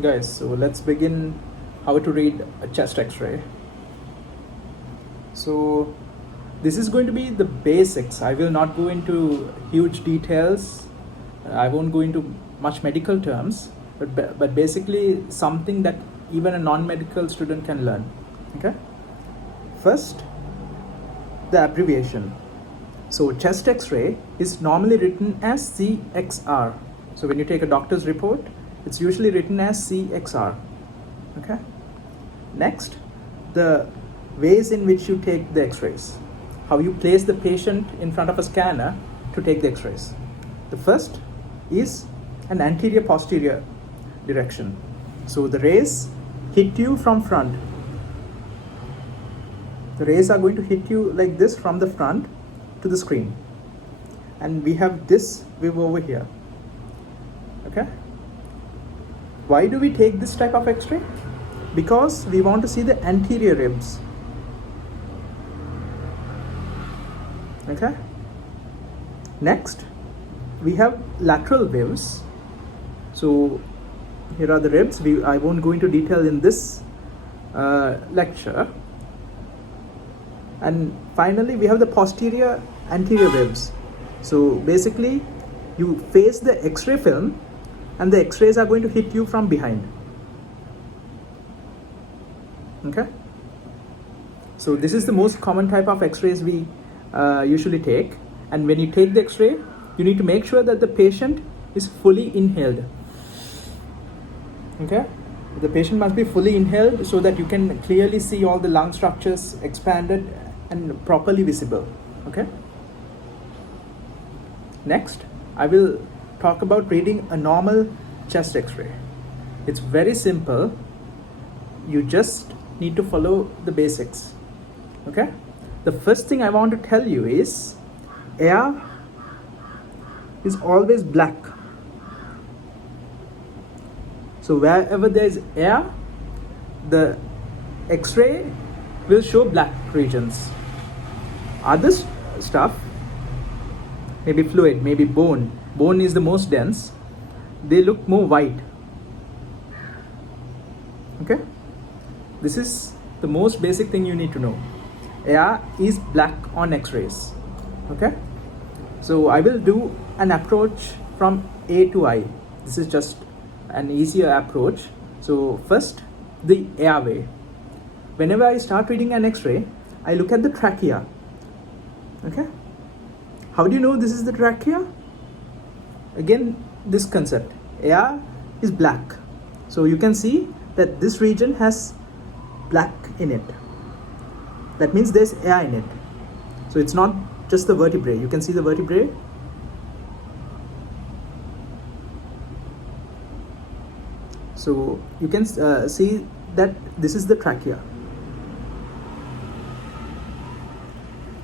Guys, so let's begin how to read a chest x-ray. So this is going to be the basics. I will not go into huge details. I won't go into much medical terms, but basically something that even a non-medical student can learn. Okay. First, the abbreviation. So chest x-ray is normally written as CXR. So when you take a doctor's report, it's usually written as CXR. Okay. Next, the ways in which you take the x-rays. How you place the patient in front of a scanner to take the x-rays. The first is an anterior posterior direction. So the rays hit you from front. The rays are going to hit you like this from the front to the screen. And we have this wave over here. Okay. Why do we take this type of x-ray? Because we want to see the anterior ribs. Okay. Next, we have lateral waves. So here are the ribs. I won't go into detail in this lecture. And finally, we have the posterior anterior ribs. So basically, you face the x-ray film and the x-rays are going to hit you from behind. Okay. So this is the most common type of x-rays we usually take. And when you take the x-ray, you need to make sure that the patient is fully inhaled. Okay. The patient must be fully inhaled so that you can clearly see all the lung structures expanded and properly visible. Okay. Next, I will talk about reading a normal chest x-ray. It's very simple. You just need to follow the basics. Okay. The first thing I want to tell you is air is always black. So wherever there is air, the x-ray will show black regions. Other stuff, maybe fluid, maybe bone is the most dense, they look more white. Okay. This is the most basic thing you need to know. Air is black on x-rays. Okay. So I will do an approach from A to I. This is just an easier approach. So first, the airway. Whenever I start reading an x-ray, I look at the trachea. Okay. How do you know this is the trachea? Again, this concept. Air is black. So you can see that this region has black in it. That means there's air in it. So it's not just the vertebrae. You can see the vertebrae. So you can see that this is the trachea.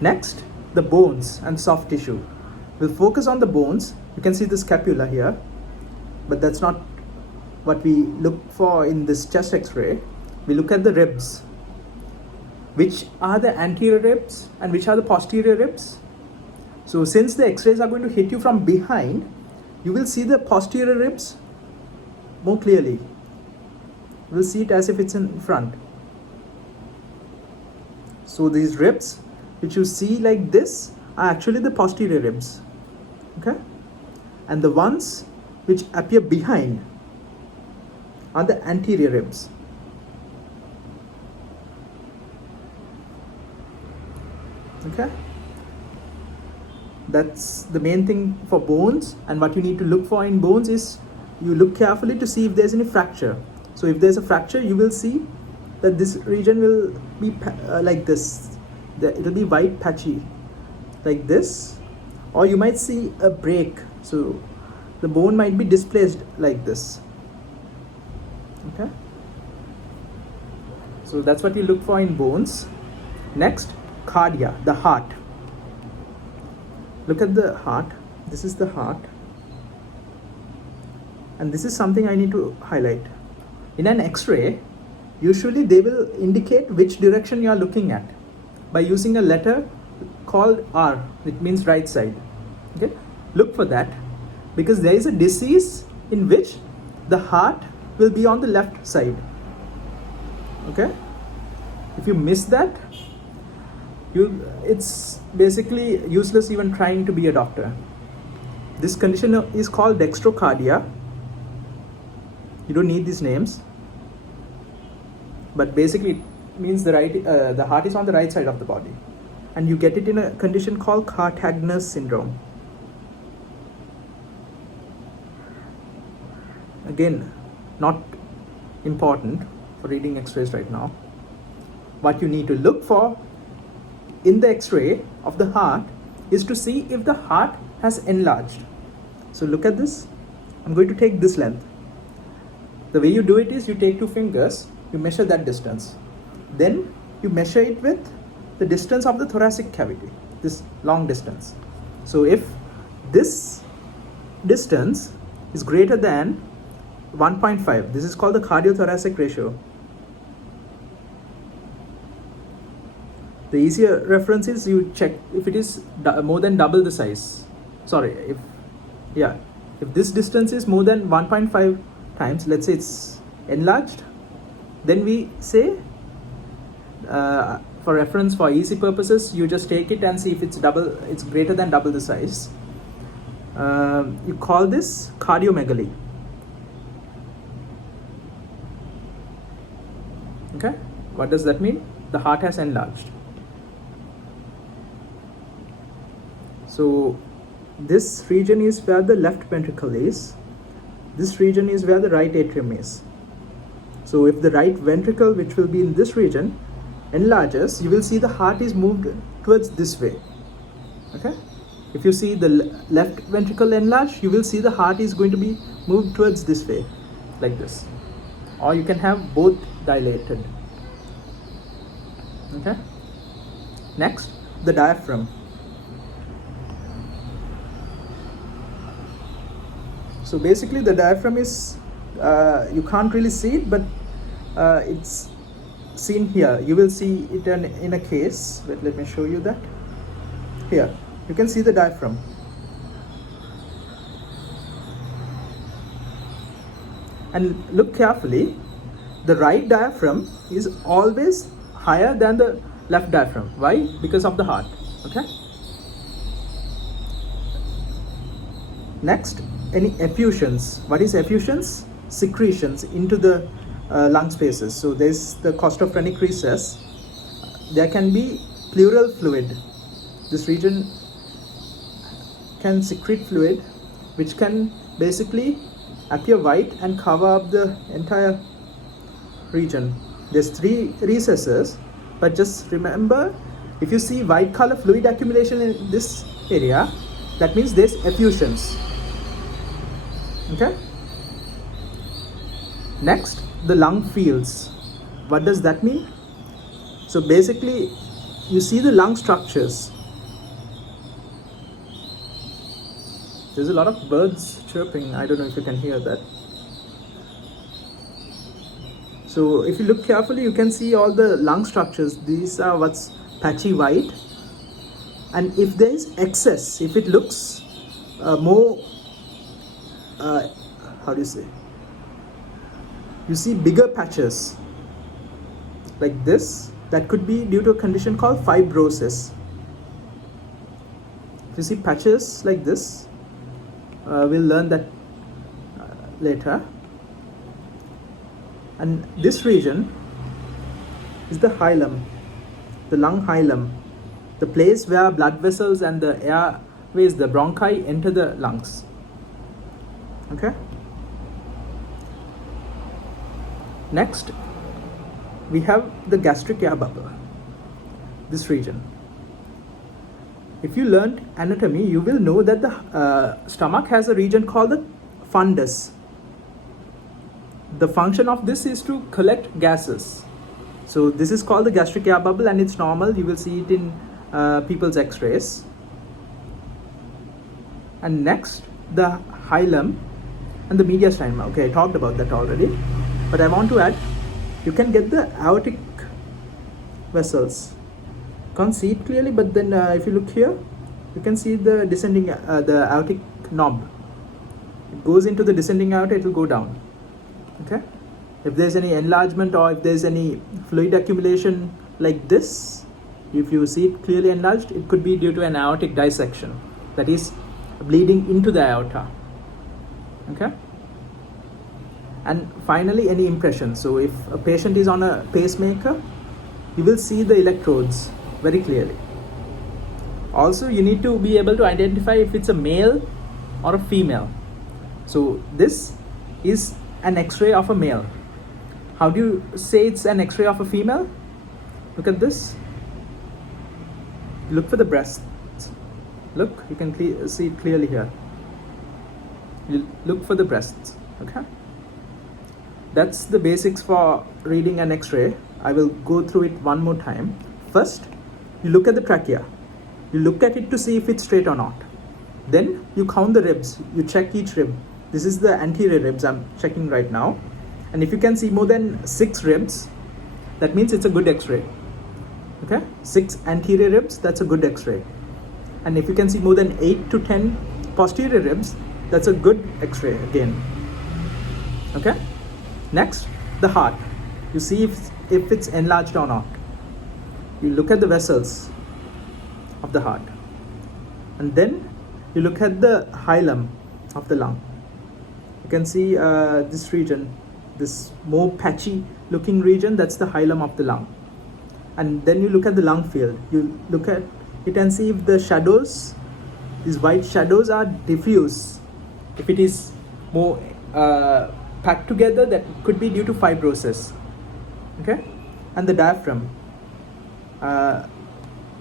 Next, the bones and soft tissue. We'll focus on the bones. You can see the scapula here, but that's not what we look for in this chest x-ray. We look at the ribs. Which are the anterior ribs and which are the posterior ribs? So since the x-rays are going to hit you from behind, you will see the posterior ribs more clearly. You will see it as if it's in front. So these ribs which you see like this are actually the posterior ribs. Okay. And the ones which appear behind are the anterior ribs. Okay. That's the main thing for bones. And what you need to look for in bones is you look carefully to see if there's any fracture. So if there's a fracture, you will see that this region will be like this. It will be white patchy like this, or you might see a break. So the bone might be displaced like this. Okay. So that's what you look for in bones. Next, cardia, the heart. Look at the heart. This is the heart. And this is something I need to highlight. In an x-ray, usually they will indicate which direction you are looking at by using a letter called R. It means right side. Okay. Look for that because there is a disease in which the heart will be on the left side. Okay, if you miss that, it's basically useless even trying to be a doctor. This condition is called dextrocardia. You don't need these names, but basically it means the heart is on the right side of the body, and you get it in a condition called Cartagner's syndrome. Again, not important for reading x-rays right now. What you need to look for in the x-ray of the heart is to see if the heart has enlarged. So look at this. I'm going to take this length. The way you do it is you take 2 fingers, you measure that distance. Then you measure it with the distance of the thoracic cavity, this long distance. So if this distance is greater than 1.5, this is called the cardiothoracic ratio. The easier reference is you check if it is more than double the size. If this distance is more than 1.5 times, let's say it's enlarged, then we say, for reference, for easy purposes, you just take it and see if it's greater than double the size. You call this cardiomegaly. Okay, what does that mean? The heart has enlarged. So this region is where the left ventricle is. This region is where the right atrium is. So if the right ventricle, which will be in this region, enlarges, you will see the heart is moved towards this way. Okay, if you see the left ventricle enlarged, you will see the heart is going to be moved towards this way, like this. Or you can have both dilated. Okay, next, the diaphragm. So basically the diaphragm is, you can't really see it, but it's seen here. You will see it in a case. Let me show you that. Here, you can see the diaphragm. And look carefully, the right diaphragm is always higher than the left diaphragm. Why? Because of the heart. Okay. Next, any effusions. What is effusions? Secretions into the lung spaces. So there's the costophrenic recess. There can be pleural fluid. This region can secrete fluid, which can basically appear white and cover up the entire region. There's 3 recesses, but just remember, if you see white color fluid accumulation in this area, that means there's effusions. Okay. Next, the lung fields. What does that mean? So basically, you see the lung structures. There's a lot of birds chirping. I don't know if you can hear that. So if you look carefully, you can see all the lung structures. These are what's patchy white. And if there is excess, if it looks more, how do you say? You see bigger patches like this. That could be due to a condition called fibrosis. If you see patches like this, we'll learn that later. And this region is the hilum, the lung hilum, the place where blood vessels and the airways, the bronchi, enter the lungs. Okay. Next, we have the gastric air bubble, this region. If you learned anatomy, you will know that the stomach has a region called the fundus. The function of this is to collect gases. So this is called the gastric air bubble, and it's normal. You will see it in people's x-rays. And next, the hilum and the mediastinum. Okay, I talked about that already. But I want to add, you can get the aortic vessels. Can't see it clearly, but then if you look here, you can see the descending, the aortic knob. It goes into the descending aorta, it will go down. Okay, if there's any enlargement or if there's any fluid accumulation like this, if you see it clearly enlarged, it could be due to an aortic dissection, that is bleeding into the aorta. Okay, and finally any impression. So if a patient is on a pacemaker, you will see the electrodes very clearly. Also, you need to be able to identify if it's a male or a female. So this is an X-ray of a male. How do you say it's an X-ray of a female? Look at this. Look for the breasts. Look, you can see it clearly here. You look for the breasts. Okay, that's the basics for reading an X-ray. I will go through it one more time. First, you look at the trachea. You look at it to see if it's straight or not. Then you count the ribs. You check each rib. This is the anterior ribs I'm checking right now. And if you can see more than 6 ribs, that means it's a good X-ray. Okay, 6 anterior ribs, that's a good X-ray. And if you can see more than 8 to 10 posterior ribs, that's a good X-ray again. Okay, next, the heart. You see if it's enlarged or not. You look at the vessels of the heart, and then you look at the hilum of the lung. You can see this region, this more patchy looking region, that's the hilum of the lung. And then you look at the lung field. You look at it and see if the shadows, these white shadows, are diffuse. If it is more packed together, that could be due to fibrosis. Okay, and the diaphragm.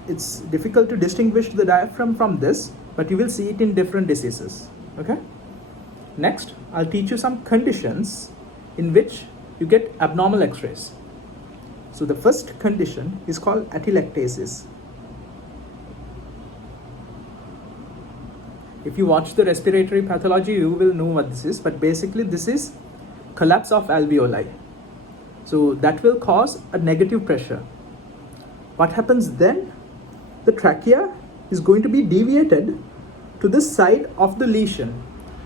It's difficult to distinguish the diaphragm from this, but you will see it in different diseases. Okay, next I'll teach you some conditions in which you get abnormal X-rays. So the first condition is called atelectasis. If you watch the respiratory pathology, you will know what this is, but basically this is collapse of alveoli. So that will cause a negative pressure. What happens then? The trachea is going to be deviated to the side of the lesion.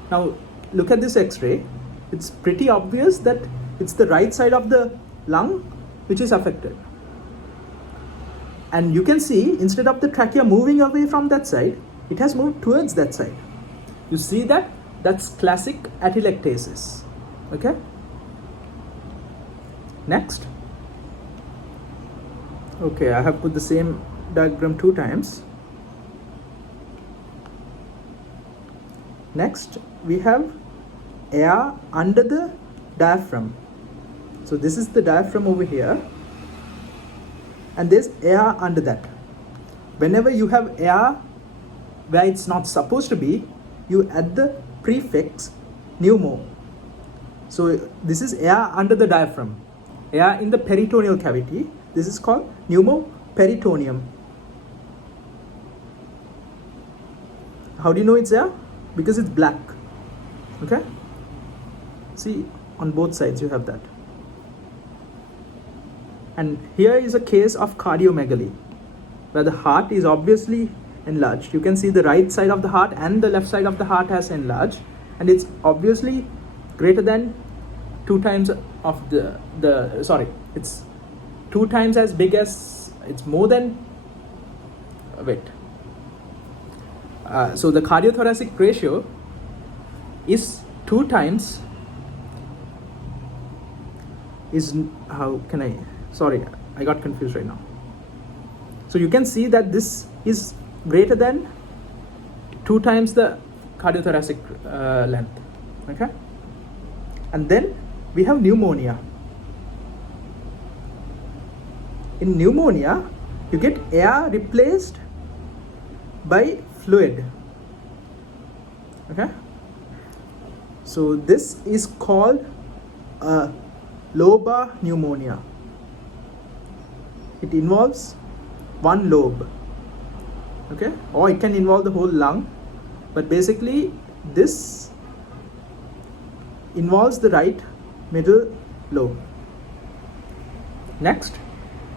Now look at this X-ray. It's pretty obvious that it's the right side of the lung which is affected. And you can see, instead of the trachea moving away from that side, it has moved towards that side. You see that? That's classic atelectasis. Okay? Next. Okay, I have put the same diagram 2 times. Next, we have air under the diaphragm. So this is the diaphragm over here, and there's air under that. Whenever you have air where it's not supposed to be, you add the prefix pneumo. So this is air under the diaphragm, air in the peritoneal cavity. This is called pneumoperitoneum. How do you know it's air? Because it's black. Okay? See, on both sides you have that. And here is a case of cardiomegaly, where the heart is obviously enlarged. You can see the right side of the heart and the left side of the heart has enlarged, and it's obviously greater than 2 times of it's 2 times as big as, it's more than, so the cardiothoracic ratio is 2 times, I got confused right now. So you can see that this is greater than 2 times the cardiothoracic length. Okay, and then we have pneumonia. In pneumonia, you get air replaced by fluid. Okay, so this is called a lobar pneumonia. It involves one lobe. Okay, or it can involve the whole lung, but basically this involves the right middle lobe. Next,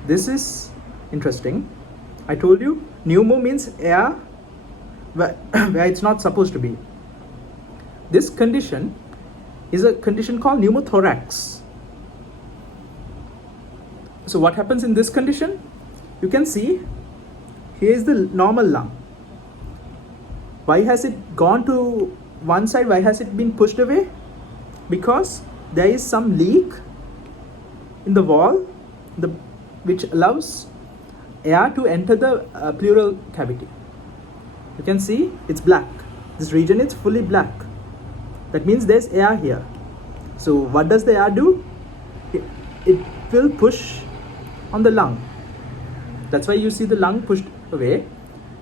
this is interesting. I told you pneumo means air where it's not supposed to be. This condition is a condition called pneumothorax. So what happens in this condition? You can see here is the normal lung. Why has it gone to one side? Why has it been pushed away? Because there is some leak in the wall which allows air to enter the pleural cavity. You can see it's black. This region is fully black. That means there's air here. So what does the air do? It will push on the lung. That's why you see the lung pushed away,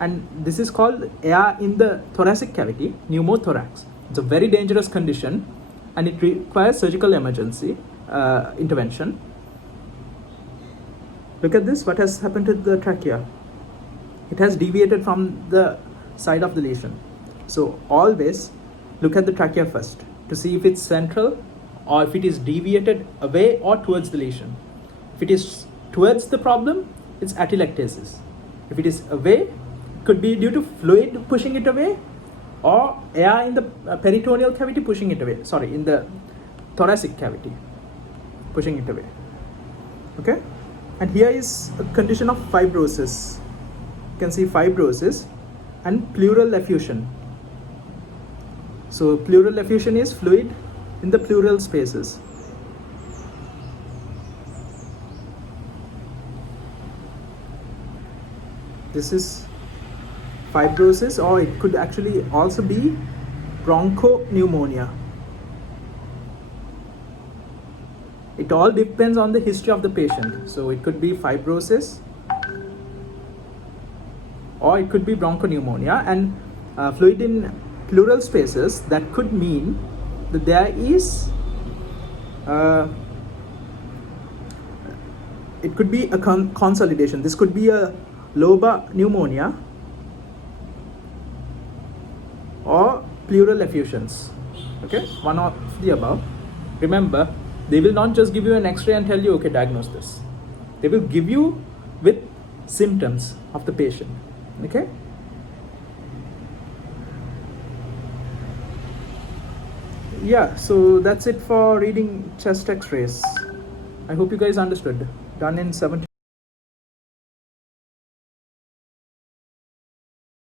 and this is called air in the thoracic cavity, pneumothorax. It's a very dangerous condition, and it requires surgical emergency intervention. Look at this, what has happened to the trachea. It has deviated from the side of the lesion. So always look at the trachea first to see if it's central or if it is deviated away or towards the lesion. If it is towards the problem, it's atelectasis. If it is away, it could be due to fluid pushing it away or air in the peritoneal cavity pushing it away. Sorry, in the thoracic cavity pushing it away. Okay? And here is a condition of fibrosis. You can see fibrosis and pleural effusion. So pleural effusion is fluid in the pleural spaces. This is fibrosis, or it could actually also be bronchopneumonia. It all depends on the history of the patient. So it could be fibrosis or it could be bronchopneumonia, and fluid in pleural spaces, that could mean that there is it could be a consolidation. This could be a lobar pneumonia or pleural effusions. Okay, one of the above. Remember, they will not just give you an x-ray and tell you, okay, diagnose this. They will give you with symptoms of the patient. Okay. Yeah, so that's it for reading chest x-rays. I hope you guys understood. Done in 7